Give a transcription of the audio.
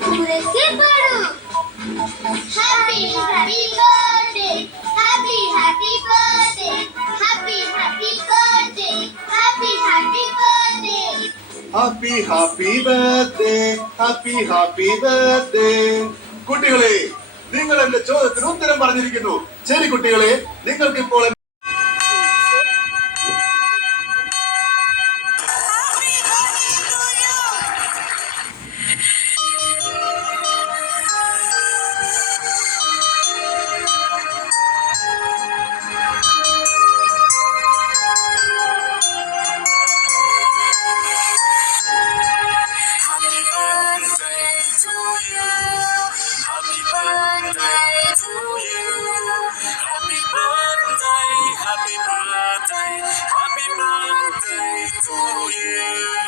पूरे से पढ़ो। Happy happy birthday, happy happy birthday, happy happy birthday, happy happy birthday. Happy happy birthday happy happy birthday. കുട്ടികളെ, നിങ്ങൾ എന്റെ ചോദ്യത്തിന് ഉത്തരം പറഞ്ഞിരിക്കുന്നു. ശരി കുട്ടികളെ, നിങ്ങൾക്ക് ഇപ്പോൾ Happy birthday to you.